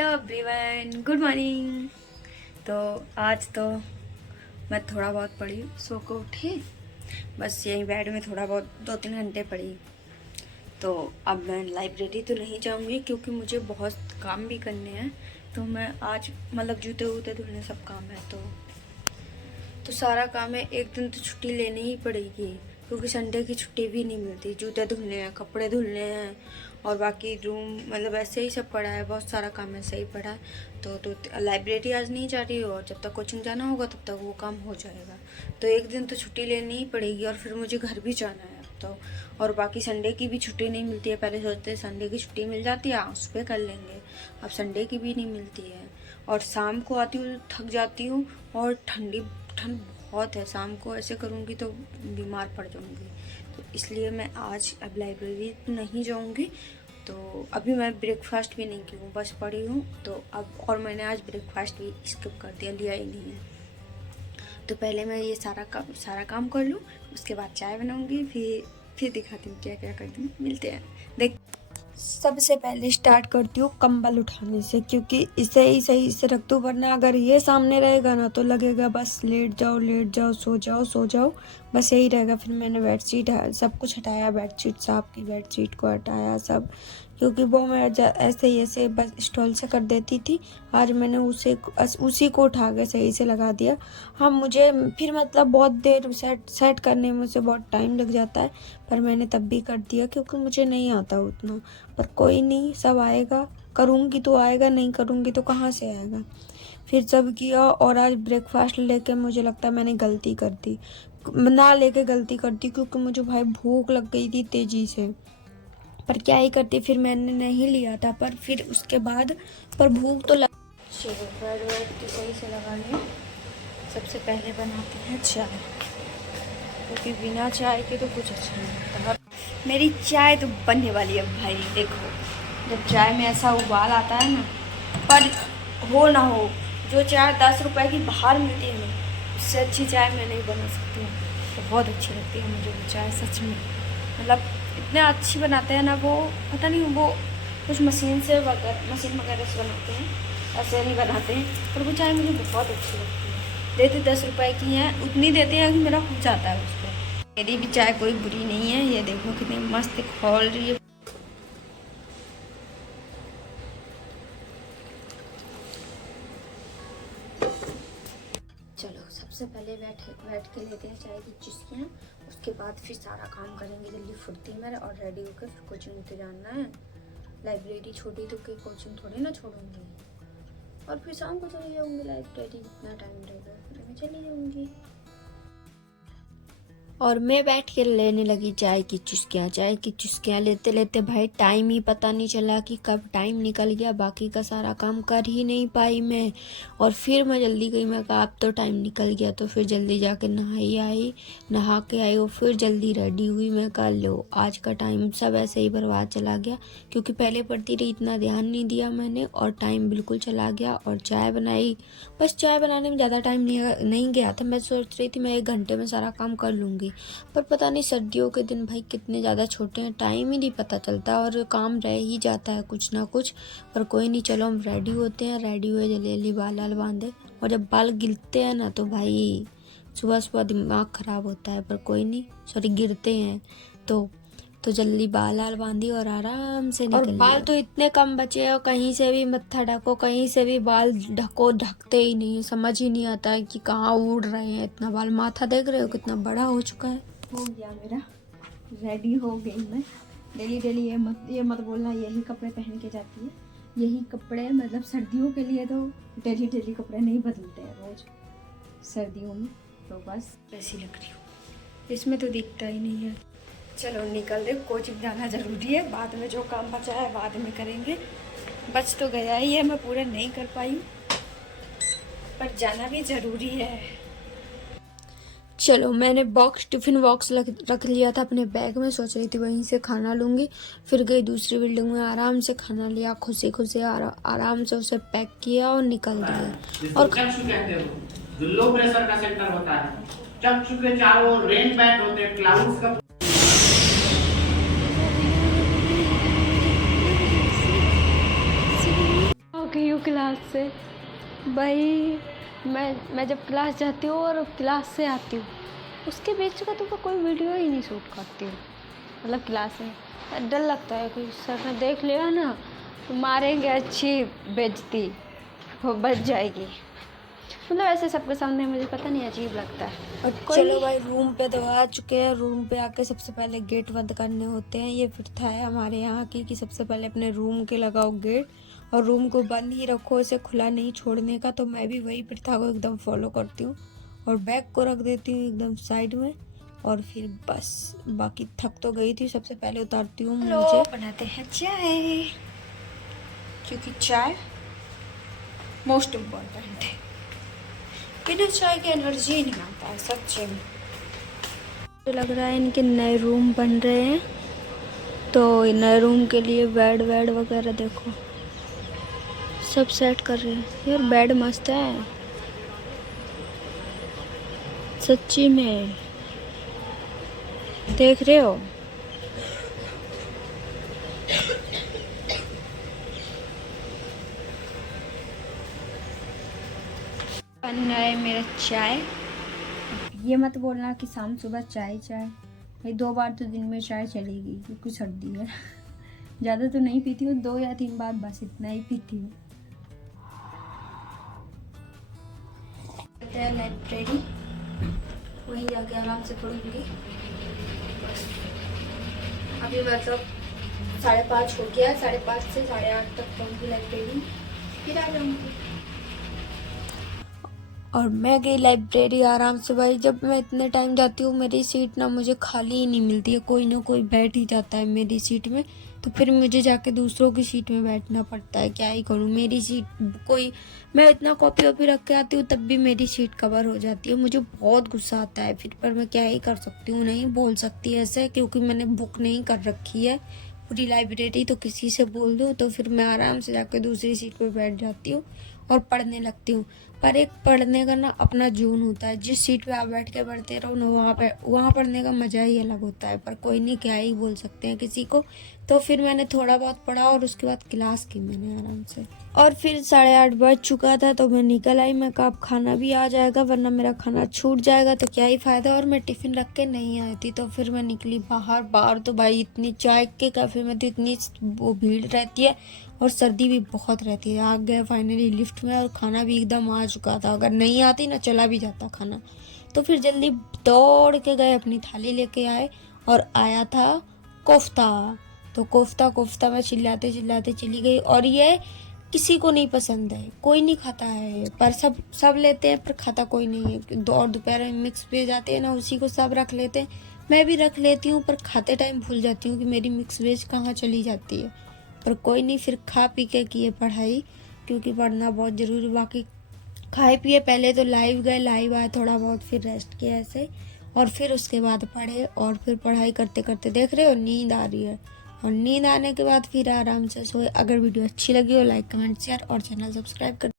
Hello everyone, good morning. तो आज तो मैं थोड़ा बहुत पढ़ी, सो को उठी, बस यहीं बेड में थोड़ा बहुत 2-3 घंटे पढ़ी। तो अब मैं लाइब्रेरी तो नहीं जाऊंगी क्योंकि मुझे बहुत काम भी करने हैं। तो मैं आज मतलब जूते वूते धुलने सब काम है, तो सारा काम है। एक दिन तो छुट्टी लेनी ही पड़ेगी क्योंकि संडे की छुट्टी भी नहीं मिलती। जूते धुलने हैं, कपड़े धुलने हैं और बाकी रूम मतलब ऐसे ही सब पड़ा है, बहुत सारा काम ऐसे ही पड़ा है। तो लाइब्रेरी आज नहीं जा रही हो और जब तक कोचिंग जाना होगा तब तक वो काम हो जाएगा। तो एक दिन तो छुट्टी लेनी ही पड़ेगी और फिर मुझे घर भी जाना है अब तो। और बाकी संडे की भी छुट्टी नहीं मिलती है। पहले सोचते संडे की छुट्टी मिल जाती है, उस पर कर लेंगे। अब संडे की भी नहीं मिलती है और शाम को आती हूँ थक जाती हूँ और ठंड बहुत है। शाम को ऐसे करूँगी तो बीमार पड़ जाऊँगी। तो इसलिए मैं आज अब लाइब्रेरी नहीं जाऊँगी। तो अभी मैं ब्रेकफास्ट भी नहीं की हूँ, बस पढ़ी हूँ। तो अब और मैंने आज ब्रेकफास्ट भी स्किप कर दिया, लिया ही नहीं है। तो पहले मैं ये सारा काम कर लूँ, उसके बाद चाय बनाऊँगी, फिर दिखाती हूँ क्या क्या करती हूँ। मिलते हैं। देख, सबसे पहले स्टार्ट करती हूँ कंबल उठाने से, क्योंकि इसे ही सही से रख दूँ, वरना अगर ये सामने रहेगा ना तो लगेगा बस लेट जाओ, सो जाओ, बस यही रहेगा। फिर मैंने बेडशीट सब कुछ हटाया, बेडशीट साफ की, बेडशीट को हटाया सब, क्योंकि वो मैं ऐसे बस स्टॉल से कर देती थी। आज मैंने उसी को उठा के सही से लगा दिया। हाँ, मुझे फिर मतलब बहुत देर सेट करने में मुझे बहुत टाइम लग जाता है, पर मैंने तब भी कर दिया क्योंकि मुझे नहीं आता उतना। पर कोई नहीं, सब आएगा, करूँगी तो आएगा, नहीं करूँगी तो कहाँ से आएगा। फिर सब किया और आज ब्रेकफास्ट लेके मुझे लगता है मैंने गलती कर दी, ना लेके गलती कर दी, क्योंकि मुझे भाई भूख लग गई थी तेज़ी से। पर क्या ही करती, फिर मैंने नहीं लिया था। पर फिर उसके बाद पर भूख तो लग। चलो ब्रेड तो सही से लगा लिया। सबसे पहले बनाते हैं चाय, क्योंकि बिना चाय के तो कुछ अच्छा नहीं लगता। मेरी चाय तो बनने वाली है भाई। देखो, जब चाय में ऐसा उबाल आता है ना, पर हो ना हो, जो चाय 10 रुपए की बाहर मिलती है ना, उससे अच्छी चाय मैं नहीं बना सकती हूँ। बहुत अच्छी लगती है मुझे वो चाय, सच में। मतलब इतने अच्छी बनाते हैं ना वो, पता नहीं वो कुछ मशीन वगैरह से बनाते हैं, ऐसे नहीं बनाते हैं। पर वो चाय मुझे बहुत अच्छी लगती है। देते 10 रुपए की हैं, उतनी देते हैं कि मेरा हो जाता है उस पर। मेरी भी चाय कोई बुरी नहीं है। ये देखो कितनी मस्त खोल रही है। चलो सबसे पहले बैठ के लेते हैं चाय की चुस्कियाँ, उसके बाद फिर सारा काम करेंगे जल्दी फुर्ती में। और रेडी होकर फिर कोचिंग तो जाना है। लाइब्रेरी छोड़ी तो कोई कोचिंग थोड़ी ना छोड़ूंगी, और फिर शाम को चली जाऊँगी लाइब्रेरी। इतना टाइम रहेगा फिर मैं चली जाऊँगी। और मैं बैठ के लेने लगी चाय की चुस्कियाँ लेते लेते भाई टाइम ही पता नहीं चला कि कब टाइम निकल गया। बाकी का सारा काम कर ही नहीं पाई मैं, और फिर मैं जल्दी गई। मैं कहा अब तो टाइम निकल गया, तो फिर जल्दी जाके नहा के आई और फिर जल्दी रेडी हुई। मैं कहा लो, आज का टाइम सब ऐसे ही बर्बाद चला गया, क्योंकि पहले पढ़ती रही, इतना ध्यान नहीं दिया मैंने, और टाइम बिल्कुल चला गया। और चाय बनाई, बस चाय बनाने में ज़्यादा टाइम नहीं गया था। मैं सोच रही थी मैं 1 घंटे में सारा काम कर लूँगी, पर पता नहीं सर्दियों के दिन भाई कितने ज़्यादा छोटे हैं, टाइम ही नहीं पता चलता और काम रह ही जाता है कुछ ना कुछ। पर कोई नहीं, चलो हम रेडी होते हैं। रेडी हुए, जल्दी बाल बांधे, और जब बाल गिरते हैं ना तो भाई सुबह दिमाग ख़राब होता है। पर कोई नहीं, सॉरी गिरते हैं तो जल्दी बाल बांधी और आराम से निकल। और बाल तो इतने कम बचे हैं, कहीं से भी मत्था ढको, कहीं से भी बाल ढको, ढकते ही नहीं। समझ ही नहीं आता है कि कहाँ उड़ रहे हैं इतना बाल। माथा देख रहे हो कितना बड़ा हो चुका है। हो गया मेरा, रेडी हो गई मैं। डेली ये मत बोलना यही कपड़े पहन के जाती है। यही कपड़े मतलब सर्दियों के लिए, तो डेली कपड़े नहीं बदलते हैं रोज सर्दियों में। तो बस ऐसी लग रही हूँ, इसमें तो दिखता ही नहीं है। चलो निकल रहे, कोचिंग जाना ज़रूरी है। बाद में जो काम बचा है बाद में करेंगे। बच तो गया ही है, मैं पूरा नहीं कर पाई, पर जाना भी ज़रूरी है। चलो मैंने टिफ़िन बॉक्स रख लिया था अपने बैग में, सोच रही थी वहीं से खाना लूँगी। फिर गई दूसरी बिल्डिंग में, आराम से खाना लिया, खुशी आराम से उसे पैक किया और निकल दिए। और चक्षु कहते हो, जो लो प्रेशर का सेंटर होता है, चक्षु के चारों रेन बैंड होते हैं, क्लाउड्स का। गई हूँ क्लास से। भाई मैं जब क्लास जाती हूँ और क्लास से आती हूँ, उसके बीच का तो मैं कोई वीडियो ही नहीं शूट करती हूँ। मतलब क्लास में डर लगता है कोई सर ने देख लिया ना तो मारेंगे, अच्छी बेइज्जती हो बच जाएगी। मतलब ऐसे सबके सामने मुझे पता नहीं अजीब लगता है। और चलो भाई रूम पे तो आ चुके हैं। रूम पे आके सबसे पहले गेट बंद करने होते हैं। ये प्रथा है हमारे यहाँ की कि सबसे पहले अपने रूम के लगाओ गेट और रूम को बंद ही रखो, इसे खुला नहीं छोड़ने का। तो मैं भी वही प्रथा को एकदम फॉलो करती हूँ और बैग को रख देती हूँ एकदम साइड में। और फिर बस बाकी थक तो गई थी, सबसे पहले उतारती हूँ मुझे। बनाते हैं चाय, क्योंकि चाय मोस्ट इम्पोर्टेंट है। बिना चाय के एनर्जी नहीं आता है सच्चे में। मुझे लग रहा है इनके नए रूम बन रहे हैं, तो नए रूम के लिए बेड वगैरह देखो सब सेट कर रहे हैं। यार बेड मस्त है सच्ची में, देख रहे हो। बनना है मेरा चाय। ये मत बोलना कि शाम सुबह चाय भाई 2 बार तो दिन में चाय चलेगी क्योंकि सर्दी है। ज़्यादा तो नहीं पीती हूँ, 2 या 3 बार बस इतना ही पीती हूँ। लाइब्रेरी वहीं जाके आराम से पढ़ूंगी। अभी मतलब 5:30 हो गया, 5:30 से 8:30 तक पहुँची लाइब्रेरी, फिर आ जाऊँगी। और मैं गई लाइब्रेरी आराम से। भाई जब मैं इतने टाइम जाती हूँ मेरी सीट ना मुझे खाली ही नहीं मिलती है, कोई ना कोई बैठ ही जाता है मेरी सीट में। तो फिर मुझे जाके दूसरों की सीट में बैठना पड़ता है, क्या ही करूँ। मेरी सीट कोई, मैं इतना कॉपी वॉपी रख के आती हूँ तब भी मेरी सीट कवर हो जाती है। मुझे बहुत गुस्सा आता है फिर, पर मैं क्या ही कर सकती हूँ, नहीं बोल सकती ऐसे क्योंकि मैंने बुक नहीं कर रखी है पूरी लाइब्रेरी। तो किसी से बोल दूँ तो फिर मैं आराम से जाके दूसरी सीट पर बैठ जाती हूँ और पढ़ने लगती हूँ। पर एक पढ़ने का ना अपना जोन होता है, जिस सीट पे आप बैठ के पढ़ते रहो ना वहाँ पढ़ने का मज़ा ही अलग होता है। पर कोई नहीं, क्या ही बोल सकते हैं किसी को। तो फिर मैंने थोड़ा बहुत पढ़ा और उसके बाद क्लास की मैंने आराम से। और फिर 8:30 बज चुका था तो मैं निकल आई। मैं कहा अब खाना भी आ जाएगा वरना मेरा खाना छूट जाएगा तो क्या ही फ़ायदा। और मैं टिफ़िन रख के नहीं आई थी तो फिर मैं निकली बाहर तो भाई इतनी चाय के कैफ़े में तो इतनी वो भीड़ रहती है और सर्दी भी बहुत रहती है। आ गए फाइनली लिफ्ट में और खाना भी एकदम आ चुका था। अगर नहीं आती ना चला भी जाता खाना। तो फिर जल्दी दौड़ के गए, अपनी थाली लेके आए और आया था कोफ्ता। तो कोफ्ता मैं चिल्लाते चली गई। और ये किसी को नहीं पसंद है, कोई नहीं खाता है, पर सब लेते हैं पर खाता कोई नहीं है। और दोपहर में मिक्स वेज आते हैं ना, उसी को सब रख लेते हैं। मैं भी रख लेती हूँ पर खाते टाइम भूल जाती हूँ कि मेरी मिक्स वेज कहाँ चली जाती है। पर कोई नहीं, फिर खा पी के किए पढ़ाई क्योंकि पढ़ना बहुत ज़रूरी। बाकी खाए पिए पहले तो लाइव आए थोड़ा बहुत, फिर रेस्ट किया ऐसे और फिर उसके बाद पढ़े। और फिर पढ़ाई करते करते देख रहे हो नींद आ रही है और नींद आने के बाद फिर आराम से सोए। अगर वीडियो अच्छी लगी हो लाइक कमेंट शेयर और चैनल सब्सक्राइब कर